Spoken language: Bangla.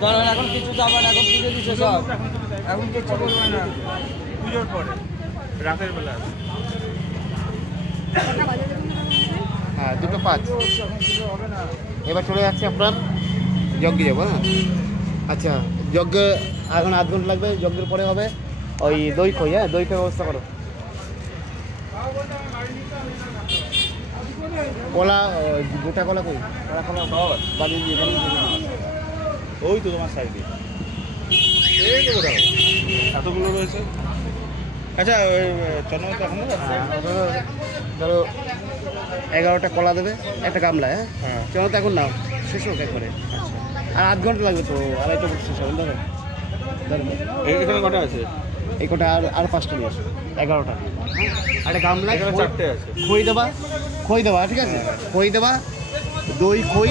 ধরেন এখন কিছু যাবেন, এখন পুজো দিচ্ছে সব, এখন কিছু করবে না, পুজোর পরে রাতের বেলা। হ্যাঁ 2:05। এবার চলে যাচ্ছে আপনার যজ্ঞে যাবো। হ্যাঁ আচ্ছা, যজ্ঞে এখন আধ ঘন্টা লাগবে, যজ্ঞের পরে হবে ওই দই খই। হ্যাঁ দই খই ব্যবস্থা করো। কলা, গোটা কলা কই? কলা বানিয়ে দিয়ে ওই তো তোমার সাইডে এতগুলো রয়েছে। আচ্ছা ওই চন্দ্রমা এখন ধরো 11টা কলা দেবে একটা গামলায়। হ্যাঁ চলো তো এখন নাও, শেষ হোক একবারে। আর আধ ঘন্টা লাগবে তো, আড়াইটা শেষ হবে। ধরো এখানে কটা আছে? এই কটা আর 5টা নিয়ে আসো, 11টা। একটা গামলায় 4টে আছে। খই দেবা, ঠিক আছে? খই দেবা, দই খই